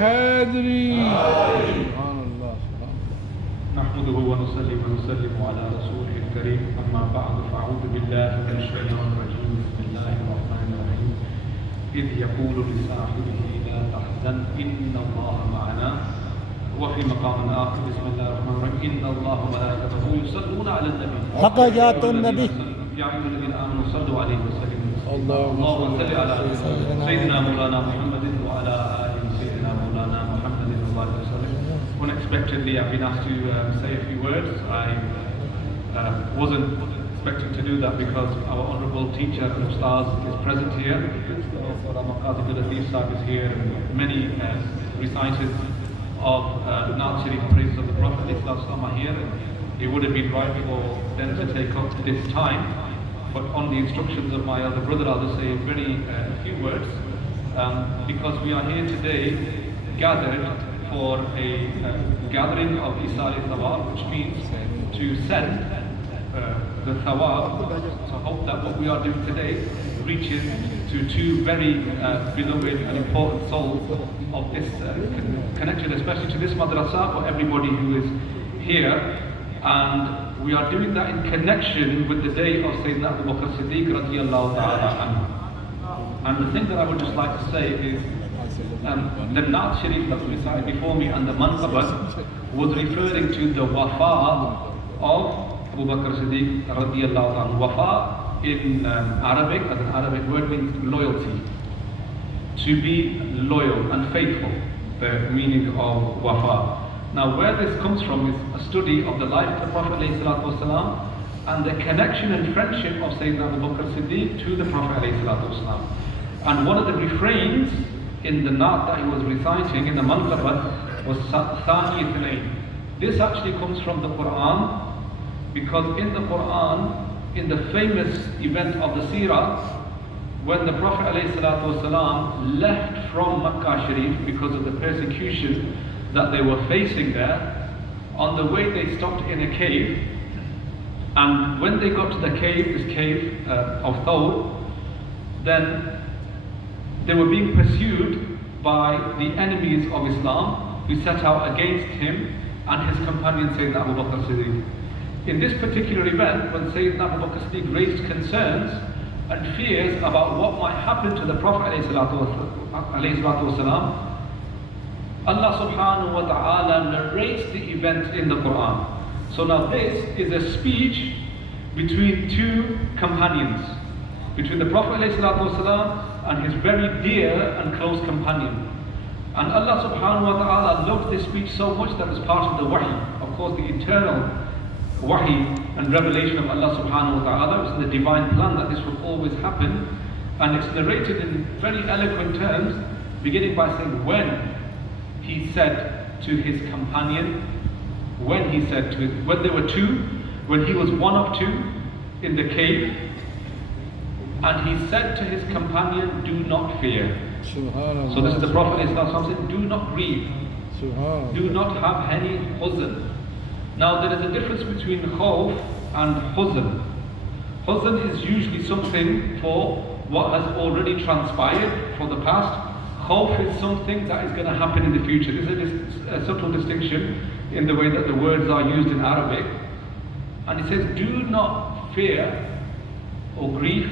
حاضری نحمده ونصلي ونسلم على رسوله الكريم أما بعد فأعوذ بالله من الشيطان الرجيم بسم الله الرحمن الرحيم إذ يقول لصاحبه لا تحزن إن الله معنا وفي مقام آخر بسم الله الرحمن الرحيم إن الله وملائكته يصلون على النبي حق جاءت النبي يا أيها الذين آمنوا صلوا عليه وسلموا اللهم صل على سيدنا مولانا محمد وعلى آل سيدنا مولانا محمد وعلى آله وسلم. Unexpectedly, I've been asked to say a few words. I wasn't expecting to do that because our honourable teacher and Ustaz is present here. Qadria is here, and many reciters of Naat Sharif praises of the Prophet are here. It would have been right for them to take up this time, but on the instructions of my elder brother, I'll just say a few words, because we are here today gathered for a gathering of Isali Thawab, which means to send the Thawab. So I hope that what we are doing today reaches to two very beloved and important souls of this connected especially to this madrasa, for everybody who is here. And we are doing that in connection with the day of Sayyidina Abu Bakr Siddiq radiyallahu ta'ala anhu. And the thing that I would just like to say is the Naat Sharif that was recited before me and the Manqabat was referring to the wafa of Abu Bakr Siddiq radiyallahu anhu. Wafa in Arabic, as an Arabic word, means loyalty. To be loyal and faithful, the meaning of wafa. Now where this comes from is a study of the life of the Prophet ﷺ and the connection and friendship of Sayyidina Abu Bakr Siddiq to the Prophet ﷺ. And one of the refrains in the Naat that he was reciting in the Manqabat was Thani Ithnain. This actually comes from the Quran, because in the Quran, in the famous event of the Seerah, when the Prophet ﷺ left from Makkah Sharif because of the persecution that they were facing there, on the way they stopped in a cave, and when they got to the cave, this cave of Thawr, then they were being pursued by the enemies of Islam who set out against him and his companion Sayyidina Abu Bakr Siddiq. In this particular event, when Sayyidina Abu Bakr Siddiq raised concerns and fears about what might happen to the Prophet ﷺ, Allah subhanahu wa ta'ala narrates the event in the Quran. So now this is a speech between two companions, between the Prophet ﷺ and his very dear and close companion. And Allah subhanahu wa ta'ala loved this speech so much that it was part of the wahi. Of course, the eternal wahi and revelation of Allah subhanahu wa ta'ala was in the divine plan that this would always happen. And it's narrated in very eloquent terms, beginning by saying when he said to his companion, when there were two, when he was one of two in the cave, and he said to his companion, do not fear. So this is the Prophet ﷺ, do not grieve, do not have any huzn. Now there is a difference between khawf and huzn. Huzn is usually something for what has already transpired for the past. Khawf is something that is going to happen in the future. This is a subtle distinction in the way that the words are used in Arabic. And it says, do not fear or grieve,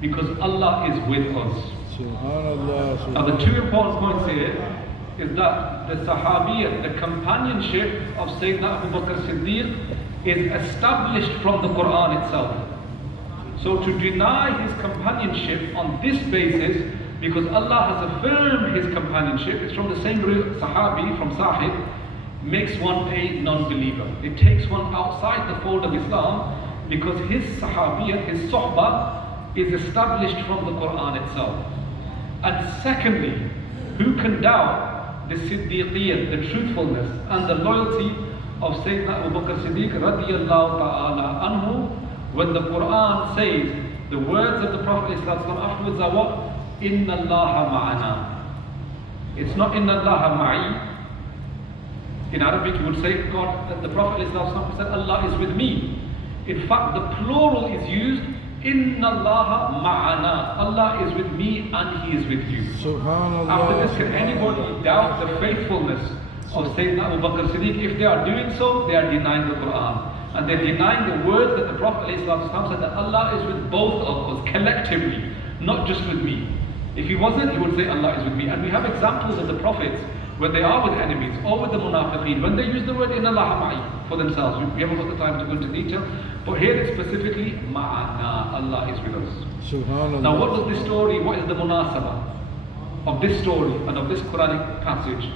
because Allah is with us. Subhanallah. Now the two important points here is that the Sahabiyyah, the companionship of Sayyidina Abu Bakr Siddiq is established from the Quran itself. So to deny his companionship on this basis, because Allah has affirmed his companionship, it's from the same Sahabi, from Sahib, makes one a non-believer. It takes one outside the fold of Islam, because his Sahabiyyah, his Sohbah, is established from the Quran itself. And secondly, who can doubt the Siddiqiyyah, the truthfulness and the loyalty of Sayyidina Abu Bakr Siddiq radiyallahu ta'ala anhu, when the Quran says, the words of the Prophet afterwards are what? Inna Allaha ma'ana. It's not Inna Allaha ma'i. In Arabic you would say, God, the Prophet said, Allah is with me. In fact, the plural is used, Inna Allah ma'ana. Allah is with me and He is with you. Subhanallah. After this, can anybody doubt the faithfulness of Sayyidina Abu Bakr Siddiq? If they are doing so, they are denying the Quran. And they're denying the words that the Prophet ﷺ said that Allah is with both of us collectively, not just with me. If He wasn't, He would say Allah is with me. And we have examples of the Prophets when they are with enemies or with the munafiqeen, when they use the word Inna Allah ma'i for themselves. We haven't got the time to go into detail, but here it's specifically ma'ana, Allah is with us. Subhanallah. Now what does this story, what is the munasaba of this story and of this Quranic passage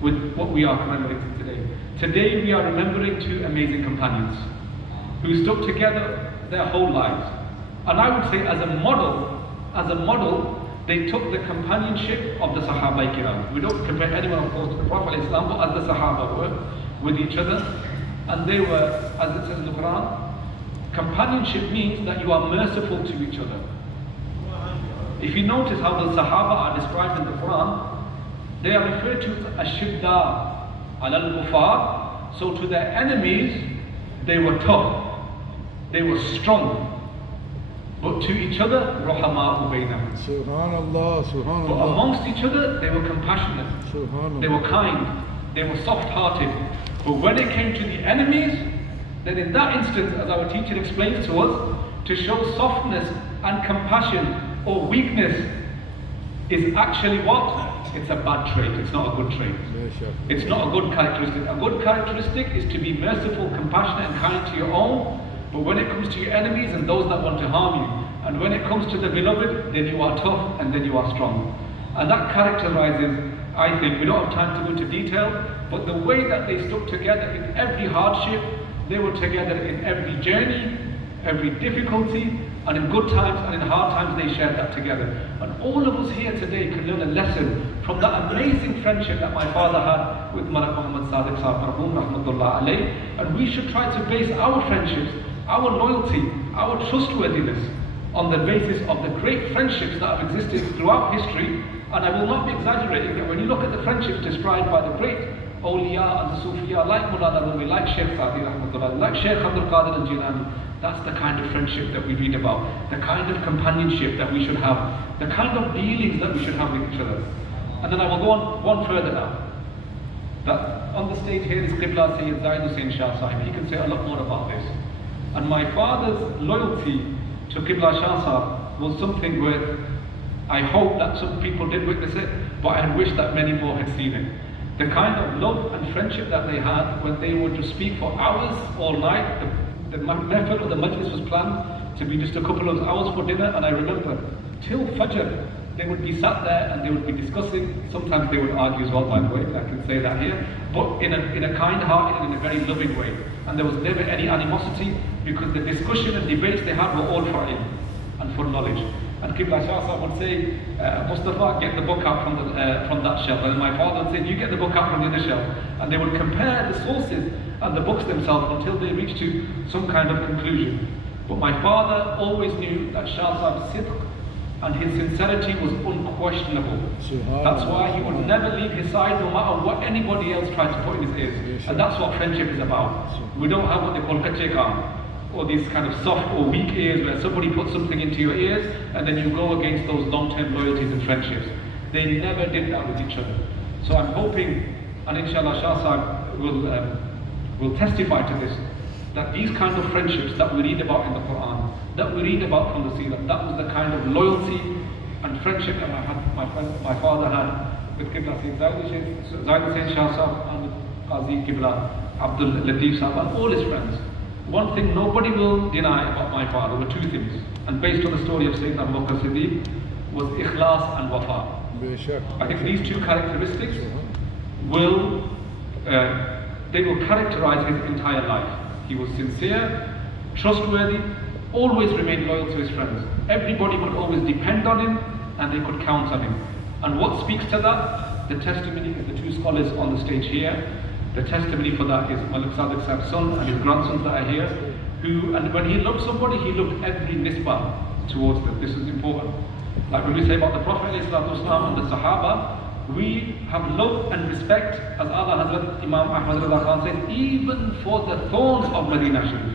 with what we are commemorating today? Today we are remembering two amazing companions who stuck together their whole lives. And I would say as a model, they took the companionship of the Sahaba Kiram. We don't compare anyone, of course, to the Prophet ﷺ, but as the Sahaba were with each other. And they were, as it says in the Quran, companionship means that you are merciful to each other. If you notice how the Sahaba are described in the Quran, they are referred to as Ashidda al-Kufar. So to their enemies, they were tough, they were strong. But to each other, Rahama Ubaina. Subhanallah, Subhanallah. But amongst each other, they were compassionate. Subhanallah. They were kind. They were soft-hearted. But when it came to the enemies, then in that instance, as our teacher explains to us, to show softness and compassion or weakness is actually what? It's a bad trait. It's not a good trait. It's not a good characteristic. A good characteristic is to be merciful, compassionate, and kind to your own. But when it comes to your enemies and those that want to harm you, and when it comes to the beloved, then you are tough and then you are strong. And that characterizes, I think, we don't have time to go into detail, but the way that they stuck together in every hardship, they were together in every journey, every difficulty, and in good times and in hard times they shared that together. And all of us here today can learn a lesson from that amazing friendship that my father had with Malak Muhammad Sadiq Sahib Marhum Rahmatullah Alayh. And we should try to base our friendships, our loyalty, our trustworthiness on the basis of the great friendships that have existed throughout history. And I will not be exaggerating that when you look at the friendships described by the great awliya and the Sufiya, like Mulana Rumi, like Shaykh Sadi Rahmatullah, like Shaykh Abdul Qadir and Jilani, that's the kind of friendship that we read about, the kind of companionship that we should have, the kind of dealings that we should have with each other. And then I will go on one further now. That on the stage here is Qibla Sayyid Zaid Hussain Shah Sahib. He can say a lot more about this. And my father's loyalty to Qibla Shah Sahib was something where I hope that some people did witness it, but I wish that many more had seen it. The kind of love and friendship that they had when they would just speak for hours all night. The method or the majlis was planned to be just a couple of hours for dinner, and I remember till Fajr they would be sat there and they would be discussing. Sometimes they would argue as well, by the way, I can say that here, but in a kind-hearted and in a very loving way. And there was never any animosity, because the discussion and debates they had were all for ilm and for knowledge. And Qibla Shah Sahib would say, Mustafa, get the book out from that shelf. And my father would say, you get the book out from the other shelf. And they would compare the sources and the books themselves until they reached to some kind of conclusion. But my father always knew that Shah Sahib's sidq and his sincerity was unquestionable. That's why he would never leave his side no matter what anybody else tried to put in his ears. And that's what friendship is about. We don't have what they call kache kaam, or these kind of soft or weak ears where somebody puts something into your ears and then you go against those long-term loyalties and friendships. They never did that with each other. So I'm hoping, and inshallah Shah Sahib will testify to this, that these kind of friendships that we read about in the Quran, that we read about from the Seerah, that was the kind of loyalty and friendship that my father had with Qibla Zaid Hussain Shah Sahib and Qazi Qibla Abdul Latif Sahib and all his friends. One thing nobody will deny about my father were two things, and based on the story of Sayyidina Abu Bakr Siddiq, was ikhlas and wafa. I think these two characteristics will characterize his entire life. He was sincere, trustworthy, always remained loyal to his friends. Everybody could always depend on him and they could count on him. And what speaks to that? The testimony is the two scholars on the stage here. The testimony for that is Malik Sadiq Sahib's son and his grandsons that are here, and when he loved somebody, he loved every nisbah towards them. This is important. Like when we say about the Prophet ﷺ and the Sahaba, we have love and respect, as Allah Hazrat Imam Ahmad Raza Khan says, even for the thorns of Medina Sharif.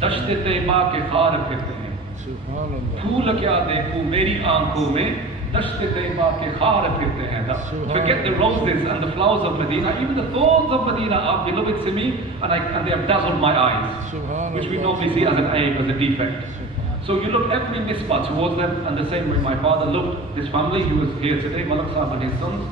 Dashte Tayba ke khar phirte hain. Subhanallah. फूल क्या देखूं मेरी आंखों में दश्त तैयबा के खार फिरते हैं. Forget the roses and the flowers of Medina, even the thorns of Medina are beloved to me, and they have dazzled my eyes, which we normally see as an aib, as a defect. So you look every nisbah towards them, and the same way my father loved his family. He was here today, Malak Sahib and his sons,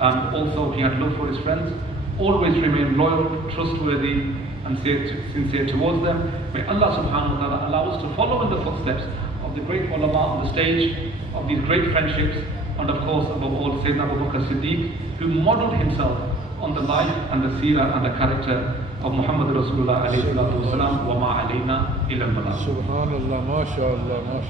and also he had love for his friends, always remain loyal, trustworthy, and sincere towards them. May Allah subhanahu wa ta'ala allow us to follow in the footsteps of the great ulama on the stage, of these great friendships, and of course above all Sayyidina Abu Bakr Siddiq, who modelled himself on the life and the seerah and the character of Muhammad Rasulullah alayhi salatu wasalam, wa ma alayna illa al-balagh. Subhanallah, mashallah, mashallah.